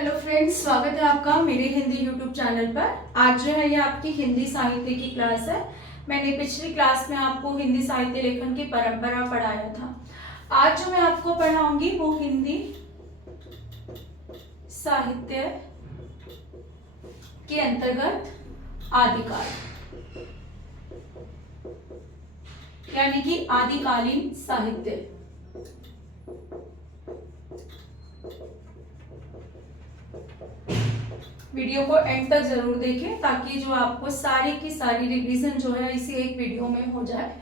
Hello friends, स्वागत है आपका मेरे हिंदी यूट्यूब चैनल पर। आज जो है ये आपकी हिंदी साहित्य की क्लास है। मैंने पिछली क्लास में आपको हिंदी साहित्य लेखन की परंपरा पढ़ाया था। आज जो मैं आपको पढ़ाऊंगी वो हिंदी साहित्य के अंतर्गत आदिकाल यानी कि आदिकालीन साहित्य। वीडियो को एंड तक जरूर देखें ताकि जो आपको सारी की सारी रिवीजन जो है इसी एक वीडियो में हो जाए।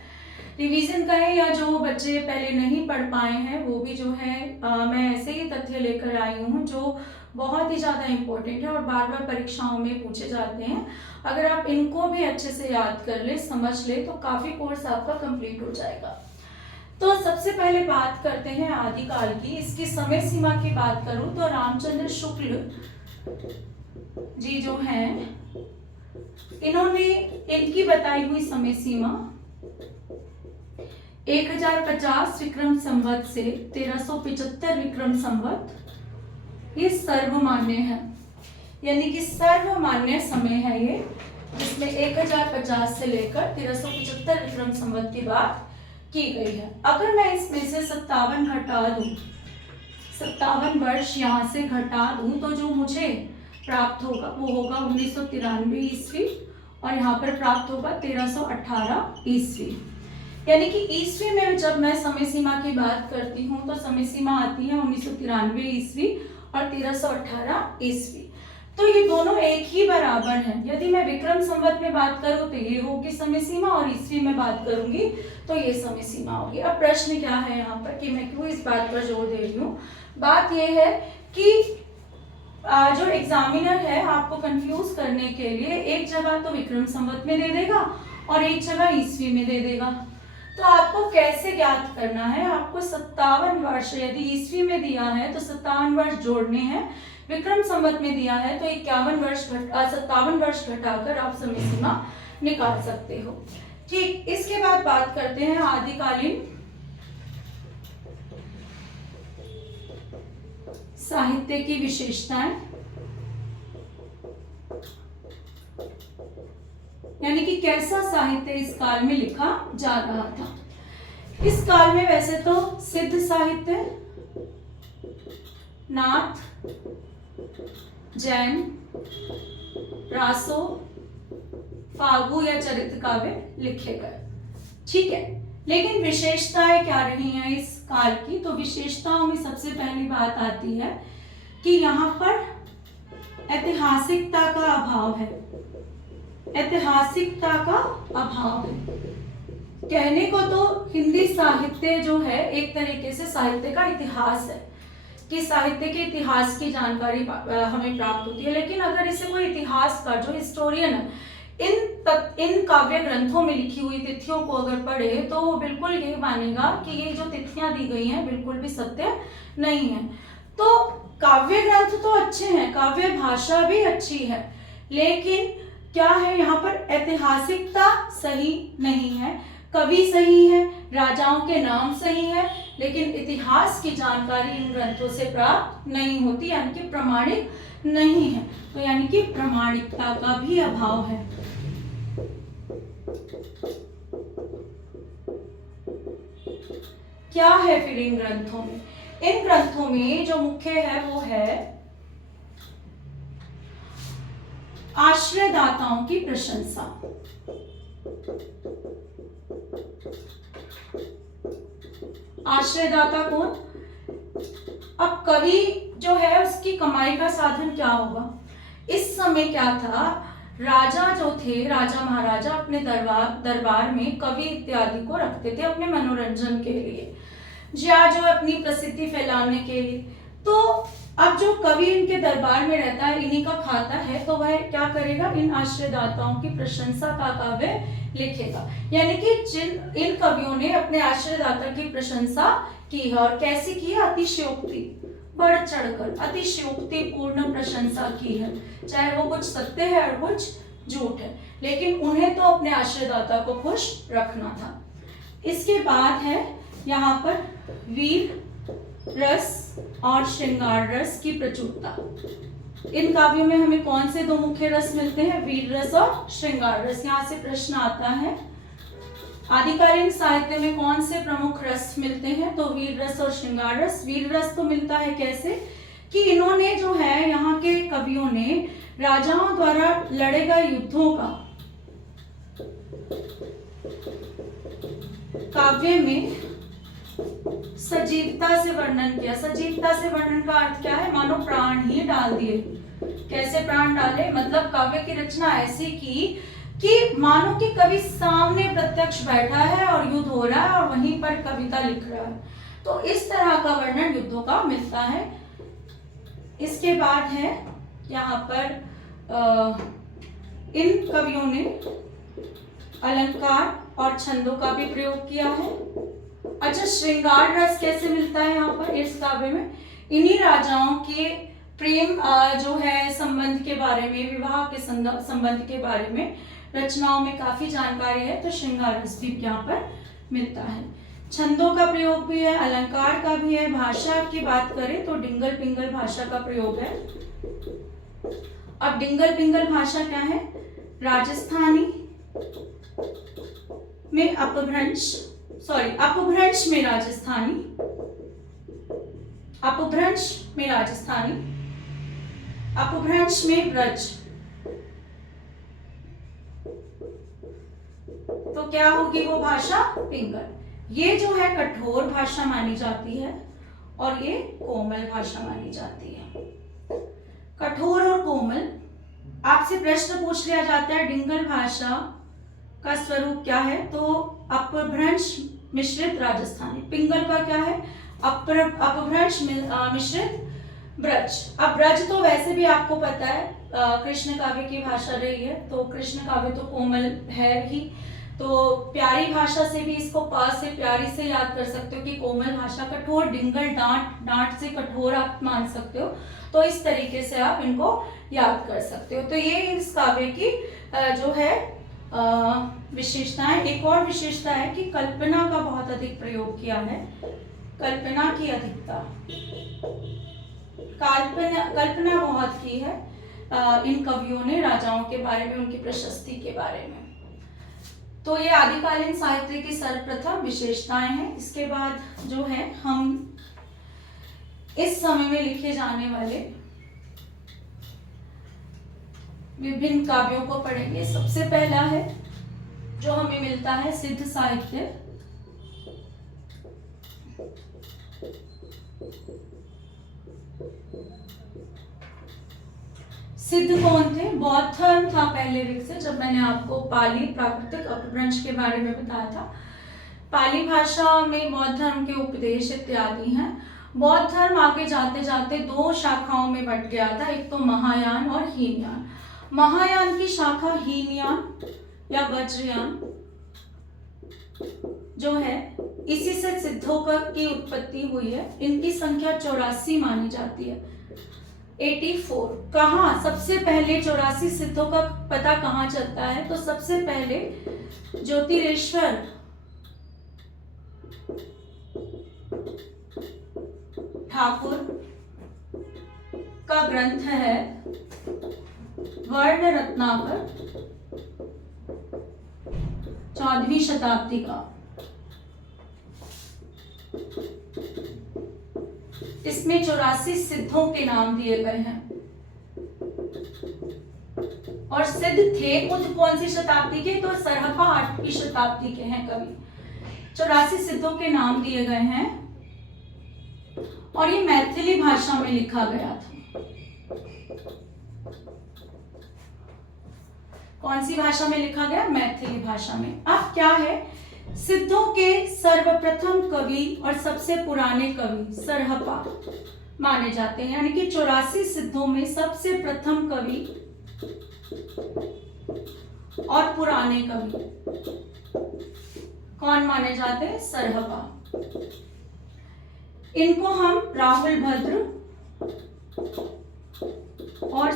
रिवीजन कहें या जो बच्चे पहले नहीं पढ़ पाए हैं वो भी जो है मैं ऐसे ही तथ्य लेकर आई हूँ जो बहुत ही ज़्यादा इम्पोर्टेंट है और बार बार परीक्षाओं में पूछे जाते हैं। अगर आप इनको भी अच्छे से याद कर ले, समझ ले, तो काफ़ी कोर्स आपका कंप्लीट हो जाएगा। तो सबसे पहले बात करते हैं आदिकाल की। इसकी समय सीमा की बात करूं तो रामचंद्र शुक्ल जी जो हैं इन्होंने इनकी बताई हुई समय सीमा 1050 विक्रम संवत से 1375 विक्रम संवत ये सर्वमान्य है, यानी कि सर्वमान्य समय है ये, जिसमें 1050 से लेकर 1375 विक्रम संवत की बात की गई है। अगर मैं इसमें से 57 घटा दूं, 57 वर्ष यहाँ से घटा दूं तो जो मुझे प्राप्त होगा वो होगा 1993 ईस्वी और यहाँ पर प्राप्त होगा 1318 ईस्वी। यानी कि ईस्वी में जब मैं समय सीमा की बात करती हूँ तो समय सीमा आती है 1993 ईस्वी और 1318 ईस्वी। तो ये दोनों एक ही बराबर हैं। यदि मैं विक्रम संवत में बात करूँ तो ये होगी समय सीमा और ईस्वी में बात करूंगी तो ये समय सीमा होगी। अब प्रश्न क्या है यहाँ पर कि मैं क्यों इस बात पर जोर दे रही हूँ। बात यह है कि जो एग्जामिनर है आपको कंफ्यूज करने के लिए एक जगह तो विक्रम संवत में दे देगा और एक जगह ईस्वी में दे देगा। तो आपको कैसे ज्ञात करना है, आपको 57 वर्ष, यदि ईस्वी में दिया है तो 57 वर्ष जोड़ने हैं, विक्रम संवत में दिया है तो 57 वर्ष घटाकर आप समय सीमा निकाल सकते हो। ठीक, इसके बाद बात करते हैं आदिकालीन साहित्य की विशेषताएं, यानी कि कैसा साहित्य इस काल में लिखा जा रहा था। इस काल में वैसे तो सिद्ध साहित्य, नाथ, जैन, रासो, फागु या चरित्र काव्य लिखे गए। ठीक है, लेकिन विशेषताएं क्या रही हैं इस काल की। तो विशेषताओं में सबसे पहली बात आती है कि यहाँ पर ऐतिहासिकता का अभाव है। ऐतिहासिकता का अभाव है। कहने को तो हिंदी साहित्य जो है एक तरीके से साहित्य का इतिहास है कि साहित्य के इतिहास की जानकारी हमें प्राप्त होती है, लेकिन अगर इसे कोई इतिहास का जो हिस्टोरियन है इन काव्य ग्रंथों में लिखी हुई तिथियों को अगर पढ़े तो वो बिल्कुल ये मानेगा कि ये जो तिथियां दी गई हैं बिल्कुल भी सत्य नहीं है। तो काव्य ग्रंथ तो अच्छे हैं, काव्य भाषा भी अच्छी है, लेकिन क्या है यहाँ पर ऐतिहासिकता सही नहीं है। कवि सही है, राजाओं के नाम सही है, लेकिन इतिहास की जानकारी इन ग्रंथों से प्राप्त नहीं होती, यानी कि प्रमाणिक नहीं है। तो यानी कि प्रमाणिकता का भी अभाव है। क्या है फिर इन ग्रंथों में? इन ग्रंथों में जो मुख्य है वो है आश्रयदाताओं की प्रशंसा। आश्रयदाता कौन? अब कवि जो है उसकी कमाई का साधन क्या होगा? इस समय क्या था, राजा जो थे, राजा महाराजा अपने दरबार में कवि इत्यादि को रखते थे अपने मनोरंजन के लिए या जो अपनी प्रसिद्धि फैलाने के लिए। तो अब जो कवि इनके दरबार में रहता है, इन्हीं का खाता है, तो वह क्या करेगा, इन आश्रयदाताओं की प्रशंसा का काव्य लिखेगा। यानी कि इन कवियों ने अपने आश्रयदाता की प्रशंसा की है और कैसी की है, अतिशयोक्ति, बढ़ चढ़कर अतिशयोक्ति पूर्ण प्रशंसा की है, चाहे वो कुछ सत्य है और कुछ झूठ है, लेकिन उन्हें तो अपने आश्रयदाता को खुश रखना था। इसके बाद है यहाँ पर वीर रस और श्रृंगार रस की प्रचुरता। इन काव्यों में हमें कौन से दो मुख्य रस मिलते हैं? वीर रस और श्रृंगार रस। यहाँ से प्रश्न आता है आदिकालीन साहित्य में कौन से प्रमुख रस मिलते हैं? तो वीर रस और श्रृंगार रस। वीर रस तो मिलता है कैसे कि इन्होंने जो है, यहाँ के कवियों ने राजाओं द्वारा लड़े गए युद्धों का काव्य में सजीवता से वर्णन किया। सजीवता से वर्णन का अर्थ क्या है? मानो प्राण ही डाल दिए। कैसे प्राण डाले? मतलब काव्य की रचना ऐसी की कि मानो कि कवि सामने प्रत्यक्ष बैठा है और युद्ध हो रहा है और वहीं पर कविता लिख रहा है। तो इस तरह का वर्णन युद्धों का मिलता है। इसके बाद है यहाँ पर इन कवियों ने अलंकार और छंदों का भी प्रयोग किया है। अच्छा, श्रृंगार रस कैसे मिलता है यहाँ पर इस काव्य में? इन्हीं राजाओं के प्रेम जो है संबंध के बारे में, विवाह के संबंध के बारे में रचनाओं में काफी जानकारी है, तो श्रृंगार रस भी यहाँ पर मिलता है। छंदों का प्रयोग भी है, अलंकार का भी है। भाषा की बात करें तो डिंगल पिंगल भाषा का प्रयोग है। अब डिंगल पिंगल भाषा क्या है? राजस्थानी में अपभ्रंश में राजस्थानी, अपभ्रंश में राजस्थानी, अपभ्रंश में ब्रज। तो क्या होगी वो भाषा? पिंगल। ये जो है कठोर भाषा मानी जाती है और ये कोमल भाषा मानी जाती है। कठोर और कोमल। आपसे प्रश्न पूछ लिया जाता है डिंगल भाषा का स्वरूप क्या है? तो अपभ्रंश मिश्रित राजस्थानी। पिंगल का क्या है? अपभ्रंश मिश्रित ब्रज। अब ब्रज तो वैसे भी आपको पता है कृष्ण काव्य की भाषा रही है, तो कृष्ण काव्य तो कोमल है ही। तो प्यारी भाषा से भी इसको पास से प्यारी से याद कर सकते हो कि कोमल भाषा। कठोर डिंगल डांट से कठोर आप मान सकते हो। तो इस तरीके से आप इनको याद कर सकते हो। तो ये इस काव्य की जो है विशेषताएं। एक और विशेषता है कि कल्पना का बहुत अधिक प्रयोग किया है। कल्पना की अधिकता, कल्पना बहुत की है इन कवियों ने राजाओं के बारे में, उनकी प्रशस्ति के बारे में। तो ये आदिकालीन साहित्य की सर्वप्रथम विशेषताएं हैं। इसके बाद जो है हम इस समय में लिखे जाने वाले विभिन्न काव्यों को पढ़ेंगे। सबसे पहला है जो हमें मिलता है सिद्ध साहित्य। सिद्ध कौन थे? बौद्ध धर्म था पहले विकसित। जब मैंने आपको पाली प्राकृतिक अपभ्रंश के बारे में बताया था, पाली भाषा में बौद्ध धर्म के उपदेश इत्यादि हैं। बौद्ध धर्म आगे जाते जाते दो शाखाओं में बंट गया था, एक तो महायान और हीनयान। महायान की शाखा हीनयान या वज्रयान जो है, इसी से सिद्धों की उत्पत्ति हुई है। इनकी संख्या 84 मानी जाती है, 84। कहाँ सबसे पहले 84 सिद्धों का पता कहाँ चलता है? तो सबसे पहले ज्योतिरेश्वर ठाकुर का ग्रंथ है वर्ण रत्नाकर, 14वीं शताब्दी का। इसमें 84 सिद्धों के नाम दिए गए हैं और सिद्ध थे खुद कौन सी शताब्दी के? तो सरहपा 8वीं शताब्दी के हैं कवि। 84 सिद्धों के नाम दिए गए हैं और ये मैथिली भाषा में लिखा गया था। कौन सी भाषा में लिखा गया? मैथिली भाषा में। अब क्या है, सिद्धों के सर्वप्रथम कवि और सबसे पुराने कवि सरहपा माने जाते हैं, यानी कि 84 सिद्धों में सबसे प्रथम कवि और पुराने कवि कौन माने जाते हैं? सरहपा। इनको हम राहुल भद्र और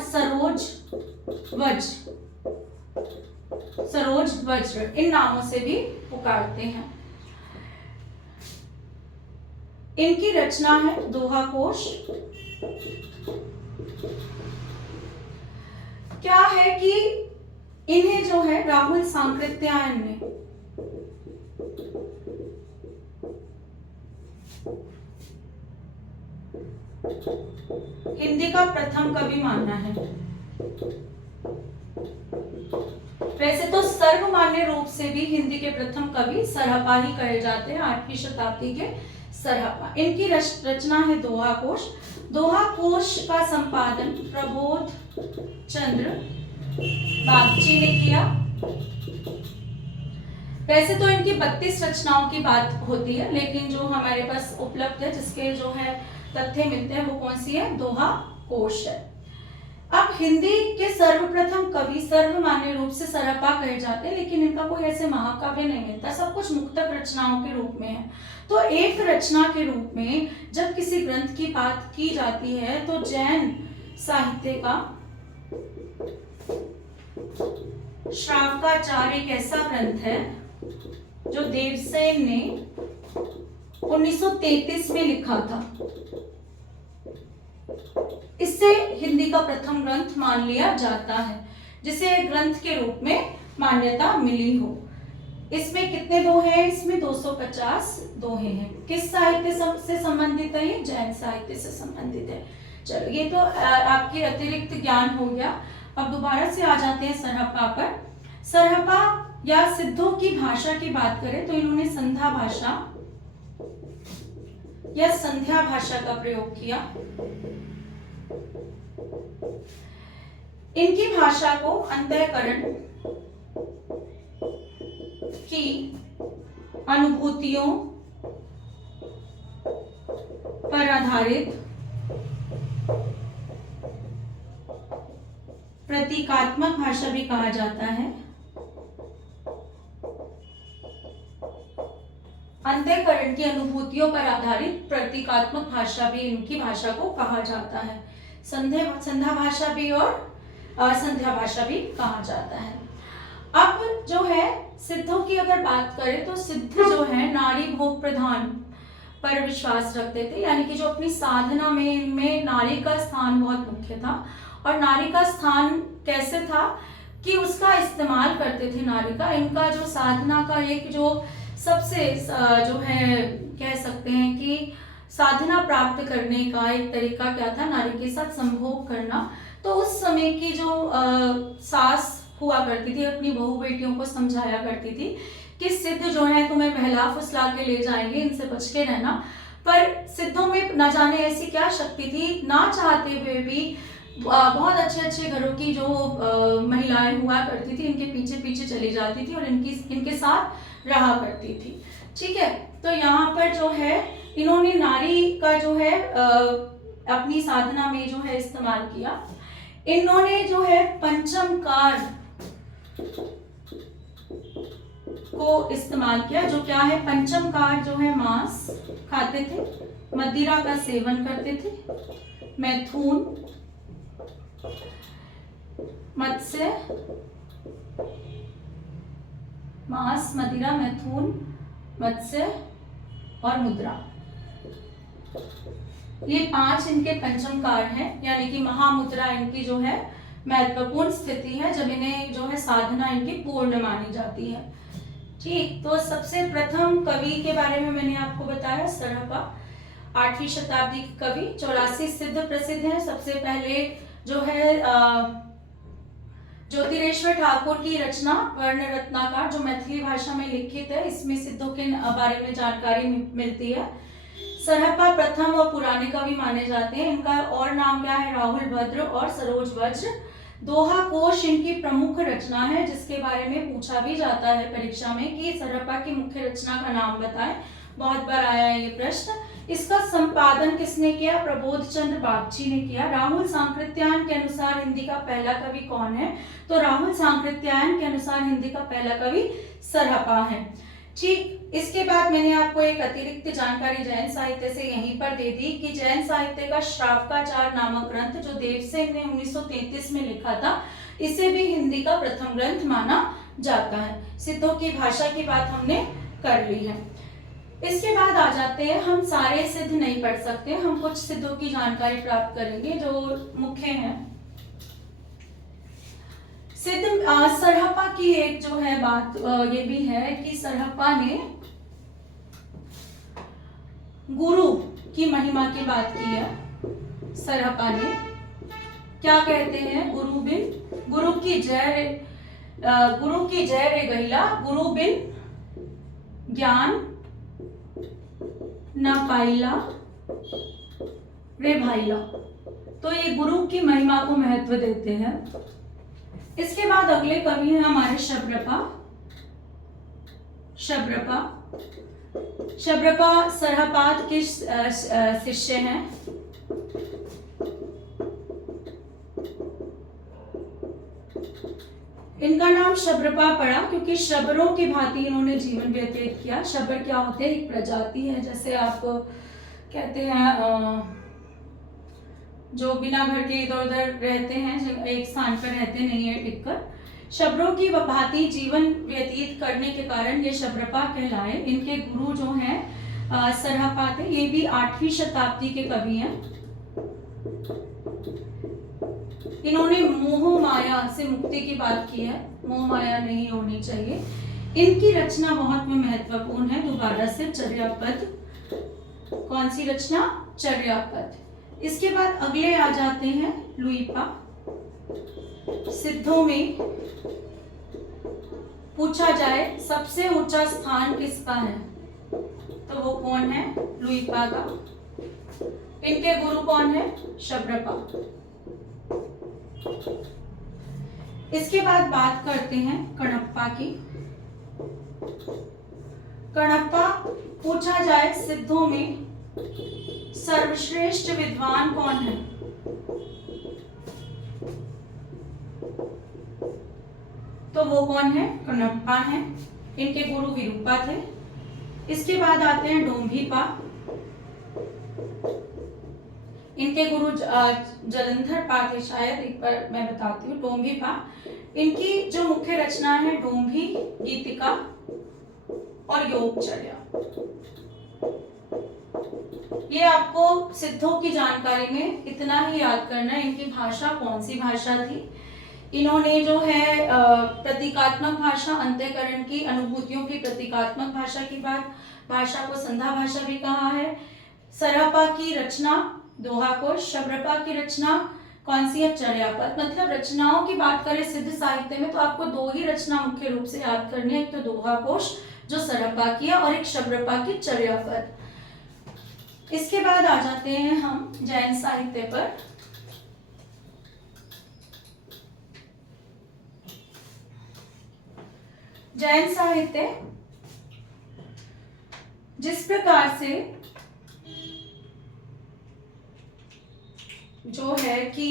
सरोज वज्र इन नामों से भी पुकारते हैं। इनकी रचना है दोहा कोश। क्या है कि इन्हें जो है राहुल सांकृत्यायन ने हिंदी का प्रथम कवि माना है। वैसे तो सर्वमान्य रूप से भी हिंदी के प्रथम कवि सरहपा ही कहे जाते हैं, 8वीं शताब्दी के सरहपा। इनकी रचना है दोहा कोश। दोहा कोश का संपादन प्रबोध चंद्र बागची ने किया। वैसे तो इनकी 32 रचनाओं की बात होती है, लेकिन जो हमारे पास उपलब्ध है, जिसके जो है तथ्य मिलते हैं, वो कौन सी है? दोहा कोश है। अब हिंदी के सर्वप्रथम कवि सर्वमान्य रूप से सरहपा कहे जाते हैं, लेकिन इनका कोई ऐसे महाकाव्य नहीं मिलता, सब कुछ मुक्तक रचनाओं के रूप में है। तो एक रचना के रूप में जब किसी ग्रंथ की बात की जाती है तो जैन साहित्य का श्रावकाचार एक ऐसा ग्रंथ है जो देवसेन ने 1933 में लिखा था। इससे हिंदी का प्रथम ग्रंथ मान लिया जाता है, जिसे ग्रंथ के रूप में मान्यता मिली हो। इसमें कितने दोहे हैं? इसमें 250 दोहे हैं। किस साहित्य से संबंधित है? ये जैन साहित्य से संबंधित है। चलो, ये तो आपके अतिरिक्त ज्ञान हो गया। अब दोबारा से आ जाते हैं सरहपा पर। सरहपा या सिद्धों की भाषा की बात करें तो इन्होंने संध्या भाषा या संध्या भाषा का प्रयोग किया। इनकी भाषा को अंतःकरण की अनुभूतियों पर आधारित प्रतीकात्मक भाषा भी कहा जाता है। अंतःकरण की अनुभूतियों पर आधारित प्रतीकात्मक भाषा भी इनकी भाषा को कहा जाता है। संध्या भाषा भी और संध्या भाषा भी कहा जाता है। अब जो है सिद्धों की अगर बात करें तो सिद्ध जो है नारी भोग प्रधान पर विश्वास रखते थे, यानी कि जो अपनी साधना में इनमें नारी का स्थान बहुत मुख्य था। और नारी का स्थान कैसे था कि उसका इस्तेमाल करते थे नारी का। इनका जो साधना का एक जो सबसे जो है कह सकते हैं कि साधना प्राप्त करने का एक तरीका क्या था? नारी के साथ संभोग करना। तो उस समय की जो सास हुआ करती थी अपनी बहू बेटियों को समझाया करती थी कि सिद्ध जो है तुम्हें बहला फुसला के ले जाएंगे, इनसे बच के रहना। पर सिद्धों में न जाने ऐसी क्या शक्ति थी, ना चाहते हुए भी बहुत अच्छे अच्छे घरों की जो महिलाएं हुआ करती थी इनके पीछे पीछे चली जाती थी और इनके साथ रहा करती थी। ठीक है, तो यहाँ पर जो है इन्होंने नारी का जो है अपनी साधना में जो है इस्तेमाल किया। इन्होंने जो है पंचम कार को इस्तेमाल किया। जो क्या है? पंचम कार जो है मांस खाते थे, मदिरा का सेवन करते थे, मैथुन, मत्स्य, मांस, मदिरा, मैथुन, मत्स्य और मुद्रा, ये 5 इनके पंचम कार हैं। यानी कि महामुद्रा इनकी जो है महत्वपूर्ण स्थिति है जब इन्हें जो है साधना इनकी पूर्ण मानी जाती है। ठीक, तो सबसे प्रथम कवि के बारे में मैंने आपको बताया सरहपा, 8वीं शताब्दी के कवि। 84 सिद्ध प्रसिद्ध है। सबसे पहले जो है ज्योतिरेश्वर ठाकुर की रचना वर्ण रत्नाकर जो मैथिली भाषा में लिखित है, इसमें सिद्धों के बारे में जानकारी मिलती है। सरहपा प्रथम और पुराने कवि माने जाते हैं। इनका और नाम क्या है? राहुल भद्र और सरोज वज्र। दोहा कोश इनकी प्रमुख रचना है, जिसके बारे में पूछा भी जाता है परीक्षा में कि सरहपा की मुख्य रचना का नाम बताएं। बहुत बार आया है ये प्रश्न। इसका संपादन किसने किया? प्रबोध चंद्र बागची ने किया। राहुल सांकृत्यायन के अनुसार हिंदी का पहला कवि कौन है? तो राहुल सांकृत्यायन के अनुसार हिंदी का पहला कवि सरहपा है। ठीक, इसके बाद मैंने आपको एक अतिरिक्त जानकारी जैन साहित्य से यहीं पर दे दी कि जैन साहित्य का श्रावकाचार नामक ग्रंथ जो देवसेन ने 1933 में लिखा था, इसे भी हिंदी का प्रथम ग्रंथ माना जाता है। सिद्धों की भाषा की बात हमने कर ली है। इसके बाद आ जाते हैं, हम सारे सिद्ध नहीं पढ़ सकते, हम कुछ सिद्धों की जानकारी प्राप्त करेंगे जो मुख्य हैं। सिद्ध सरहप्पा की एक जो है बात ये भी है कि सरहप्पा ने गुरु की महिमा की बात की है। सरहप्पा ने क्या कहते हैं, गुरु की जय रे गैला, गुरु बिन ज्ञान न पाइला रे भाईला। तो ये गुरु की महिमा को महत्व देते हैं। इसके बाद अगले कवि हैं हमारे शबरपा। शबरपा सरहपाद के शिष्य हैं। इनका नाम शबरपा पड़ा क्योंकि शबरों की भांति इन्होंने जीवन व्यतीत किया। शबर क्या होते हैं, एक प्रजाति है, जैसे आप कहते हैं जो बिना घर के इधर उधर रहते हैं, एक स्थान पर रहते नहीं है टिककर। शबरों की भांति जीवन व्यतीत करने के कारण ये शबरपा कहलाए। इनके गुरु जो हैं सरहपा थे। ये भी 8वीं शताब्दी के कवि हैं। इन्होंने मोह माया से मुक्ति की बात की है, मोह माया नहीं होनी चाहिए। इनकी रचना बहुत में महत्वपूर्ण है। दोबारा से चर्यापद, कौन सी रचना, चर्यापद। इसके बाद अगले आ जाते हैं लुइपा। सिद्धों में पूछा जाए सबसे ऊंचा स्थान किसका है तो वो कौन है, लुइपा का। इनके गुरु कौन है, शबरपा। इसके बाद बात करते हैं कणप्पा की। कणप्पा पूछा जाए सिद्धों में सर्वश्रेष्ठ विद्वान कौन है तो वो कौन है, कणप्पा है। इनके गुरु विरूपा थे। इसके बाद आते हैं डोम्भीपा। इनके गुरु जलंधर पा थे शायद, एक बार मैं बताती हूँ। डोम्भीपा, इनकी जो मुख्य रचना है डोम्भी गीतिका और योगचर्या। ये आपको सिद्धों की जानकारी में इतना ही याद करना है। इनकी भाषा कौन सी भाषा थी। इन्होंने जो है प्रतीकात्मक भाषा, अंतःकरण की, अनुभूतियों की प्रतीकात्मक भाषा की बात, भाषा को संध्या भाषा भी कहा है। सरहपा की रचना दोहा कोश, शबरपा की रचना कौन सी है, चर्यापद। मतलब रचनाओं की बात करें सिद्ध साहित्य में तो आपको दो ही रचना मुख्य रूप से याद करनी है, एक तो दोहा कोश जो सरहपा की है और एक शबरपा की चर्यापद। इसके बाद आ जाते हैं हम जैन साहित्य पर। जैन साहित्य जिस प्रकार से जो है कि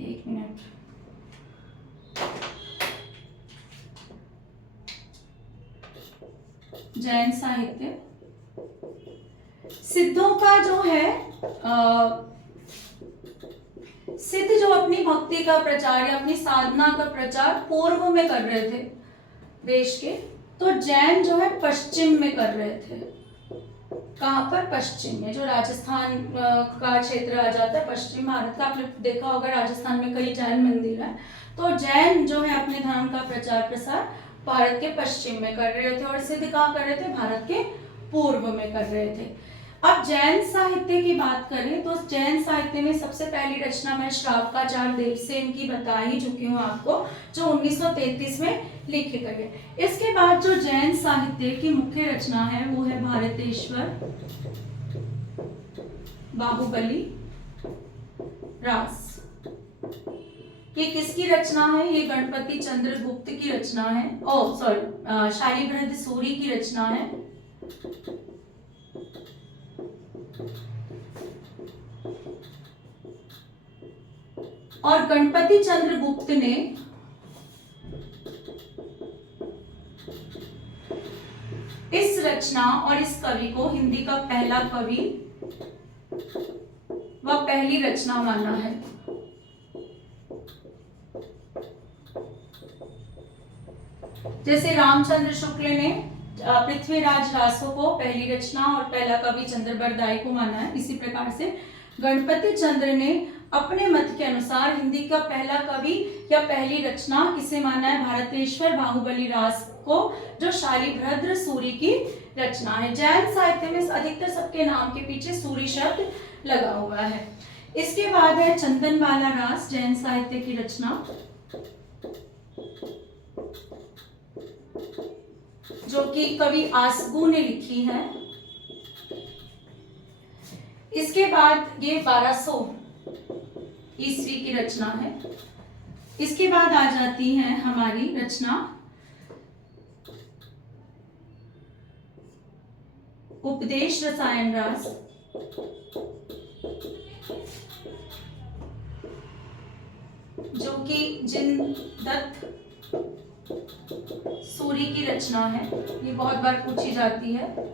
एक मिनट, जैन साहित्य सिद्धों का जो है सिद्ध जो अपनी भक्ति का प्रचार या अपनी साधना का प्रचार पूर्व में कर रहे थे देश के, तो जैन जो है पश्चिम में कर रहे थे। कहाँ पर, पश्चिम में, जो राजस्थान का क्षेत्र आ जाता है पश्चिम भारत का। आपने देखा होगा राजस्थान में कई जैन मंदिर हैं। तो जैन जो है अपने धर्म का प्रचार प्रसार भारत के पश्चिम में कर रहे थे और सिद्ध कहाँ कर रहे थे, भारत के पूर्व में कर रहे थे। अब जैन साहित्य की बात करें तो जैन साहित्य में सबसे पहली रचना मैं श्रावकाचार्य देवसेन की बता ही चुकी हूँ आपको, जो 1933 में लिखी गई है। इसके बाद जो जैन साहित्य की मुख्य रचना है वो है भारतेश्वर, बाहुबली, रास। ये किसकी रचना है, ये गणपति चंद्रगुप्त की रचना है। ओ सॉरी, शाही बृहद सूरी की रचना है। और गणपति चंद्रगुप्त ने इस रचना और इस कवि को हिंदी का पहला कवि व पहली रचना माना है। जैसे रामचंद्र शुक्ल ने पृथ्वीराज रासो को पहली रचना और पहला कवि चंद्र बरदाई को माना है। इसी प्रकार से गणपति चंद्र ने अपने मत के अनुसार हिंदी का पहला कवि या पहली रचना किसे माना है? भारतेश्वर बाहुबली रास को, जो शालिभद्र सूरी की रचना है। जैन साहित्य में अधिकतर सबके नाम के पीछे सूरी शब्द लगा हुआ है। इसके बाद है चंदनवाला रास, जैन साहित्य की रचना, जो कि कवि आसगू ने लिखी है। इसके बाद ये 1200 ईस्वी की रचना है। इसके बाद आ जाती है हमारी रचना उपदेश रसायन रास, जो कि जिनदत्त सूरी की रचना है। ये बहुत बार पूछी जाती है।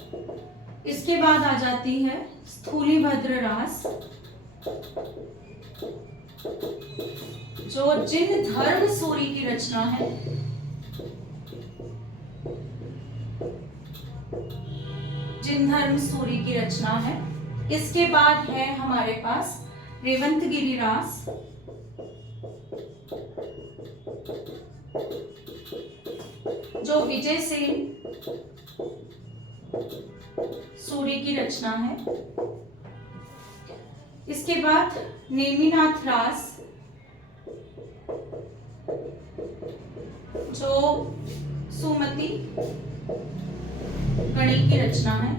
इसके बाद आ जाती है स्थूलीभद्र रास, जो जिनधर्म सूरी की रचना है। जिनधर्म सूरी की रचना है। इसके बाद है हमारे पास रेवंतगिरी रास, जो विजय सेन सूरी की रचना है। इसके बाद नेमिनाथ रास, जो सुमति गणी की रचना है।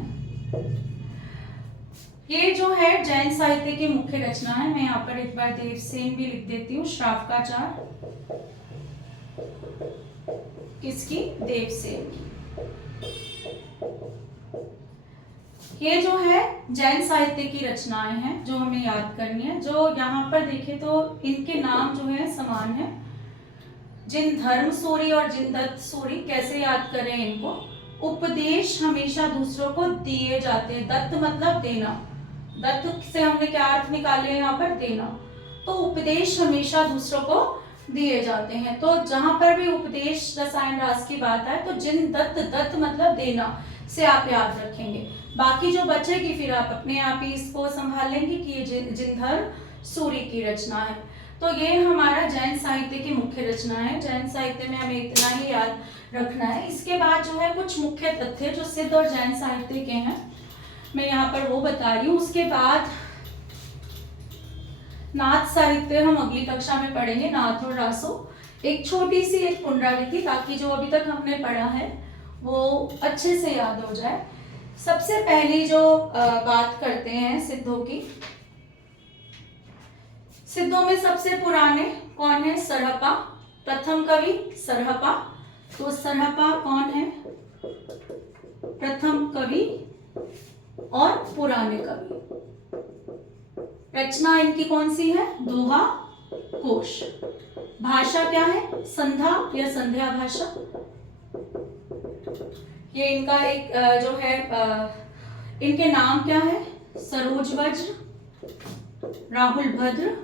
ये जो है जैन साहित्य की मुख्य रचना है। मैं यहाँ पर एक बार देवसेन भी लिख देती हूँ। श्रावकाचार किसकी? देवसेन की। ये जो है जैन साहित्य की रचनाएं हैं जो हमें याद करनी है। जो यहाँ पर देखें तो इनके नाम जो है समान है, जिनधर्म सूरी और जिनदत्त सूरी। कैसे याद करें इनको? उपदेश हमेशा दूसरों को दिए जाते हैं। दत्त मतलब देना। दत्त से हमने क्या अर्थ निकाले यहाँ पर? देना। तो उपदेश हमेशा दूसरों को दिए जाते हैं। तो जहां पर भी उपदेश रसायन रास की बात आए तो जिनदत्त, दत्त मतलब देना, से आप याद रखेंगे। बाकी जो बचेगी फिर आप अपने आप ही इसको संभाल लेंगे कि ये जिनधर्म सूरी की रचना है। तो ये हमारा जैन साहित्य की मुख्य रचना है। जैन साहित्य में हमें इतना ही याद रखना है। इसके बाद जो है कुछ मुख्य तथ्य जो सिद्ध और जैन साहित्य के हैं, मैं यहाँ पर वो बता रही हूँ। उसके बाद नाथ साहित्य हम अगली कक्षा में पढ़ेंगे, नाथ और रासो। एक छोटी सी एक पुनरावृत्ति, ताकि जो अभी तक हमने पढ़ा है वो अच्छे से याद हो जाए। सबसे पहली जो बात करते हैं सिद्धों की। सिद्धों में सबसे पुराने कौन है? सरहपा। प्रथम कवि सरहपा। तो सरहपा कौन है? प्रथम कवि और पुराने कवि। रचना इनकी कौन सी है? दोहा कोश। भाषा क्या है? संध्या या संध्या भाषा। ये इनका एक जो है इनके नाम क्या है? सरोज वज्र, राहुल भद्र।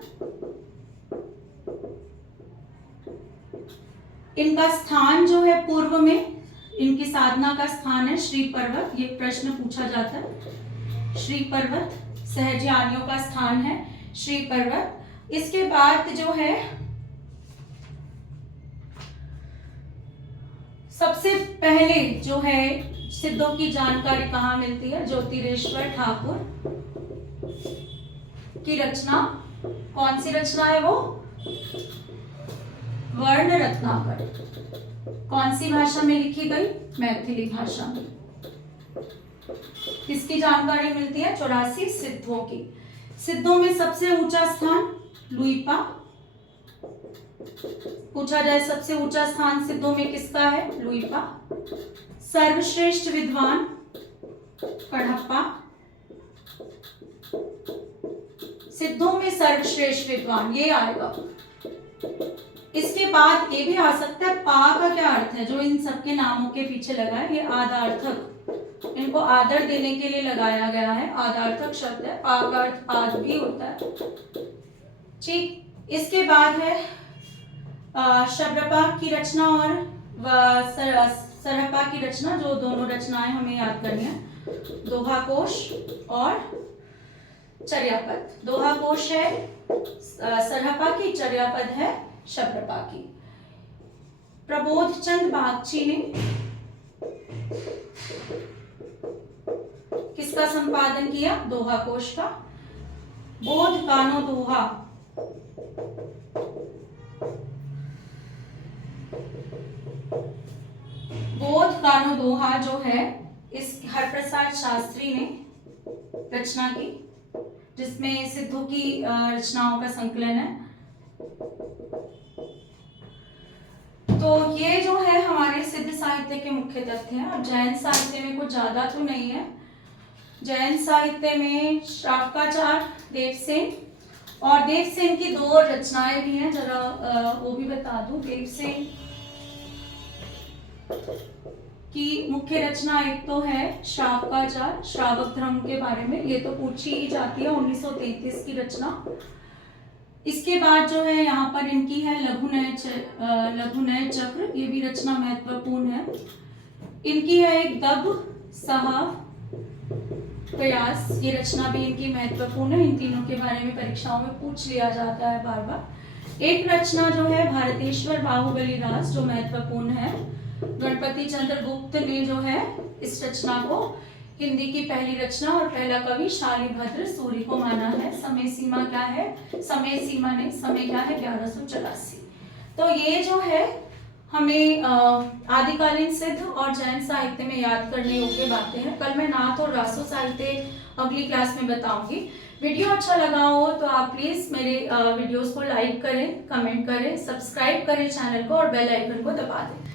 इनका स्थान जो है पूर्व में, इनकी साधना का स्थान है श्री पर्वत। ये प्रश्न पूछा जाता है। श्री पर्वत सहजयानियों का स्थान है श्री पर्वत। इसके बाद जो है सबसे पहले जो है सिद्धों की जानकारी कहाँ मिलती है? ज्योतिरेश्वर ठाकुर की रचना। कौन सी रचना है वो? वर्ण रत्नाकर। कौन सी भाषा में लिखी गई? मैथिली भाषा में। किसकी जानकारी मिलती है? 84 सिद्धों की। सिद्धों में सबसे ऊंचा स्थान लुइपा। पूछा जाए सबसे ऊंचा स्थान सिद्धों में किसका है? लुइपा। सर्वश्रेष्ठ विद्वान कढ़प्पा। सिद्धों में सर्वश्रेष्ठ विद्वान ये आएगा। इसके बाद ये भी आ सकता है, पा का क्या अर्थ है? जो इन सबके नामों के पीछे लगा है ये आदार्थक, इनको आदर देने के लिए लगाया गया है। आदार्थक शब्द है। पा का अर्थ आद भी होता है। ठीक। इसके बाद है शब्दपाक की रचना और सरहपा की रचना, जो दोनों रचनाएं हमें याद करनी है, दोहा कोश और चर्यापद। दोहा कोश है सरहपा की, चर्यापद है शप्रपा की। प्रबोध चंद बागची ने किसका संपादन किया? दोहा कोश का। बोध कानो दोहा बोध कानो दोहा जो है इस हरप्रसाद शास्त्री ने रचना की, जिसमें सिद्धों की रचनाओं का संकलन है। तो ये जो है हमारे सिद्ध साहित्य के मुख्य तथ्य हैं। और जैन साहित्य में कुछ ज्यादा तो नहीं है। जैन साहित्य में श्रावकाचार्य, देवसेन, और देवसेन की दो रचनाएं भी हैं, जरा वो भी बता दूं। देवसेन की मुख्य रचना एक तो है श्रावकाचार, श्रावक धर्म के बारे में, ये तो पूछी ही जाती है, 1933 की रचना। इसके बाद जो है यहाँ पर इनकी है लघुनय चक्र, ये भी रचना महत्वपूर्ण है। इनकी है एक दब साहब प्रयास, ये रचना भी इनकी महत्वपूर्ण है। इन तीनों के बारे में परीक्षाओं में पूछ लिया जाता है बार बार। एक रचना जो है भारतेश्वर बाहुबली रास, जो महत्वपूर्ण है। गणपति चंद्र गुप्त ने जो है इस रचना को हिंदी की पहली रचना और पहला कवि शालिभद्र सूरी को माना है। समय सीमा क्या है? समय सीमा नहीं, समय क्या है? 1184। तो ये जो है हमें आदिकालीन सिद्ध और जैन साहित्य में याद करने योग्य बातें हैं। कल मैं नाथ और रासो साहित्य अगली क्लास में बताऊंगी। वीडियो अच्छा लगा हो तो आप प्लीज मेरे वीडियोस को लाइक करें, कमेंट करें, सब्सक्राइब करें चैनल को और बेल आइकन को दबा दें।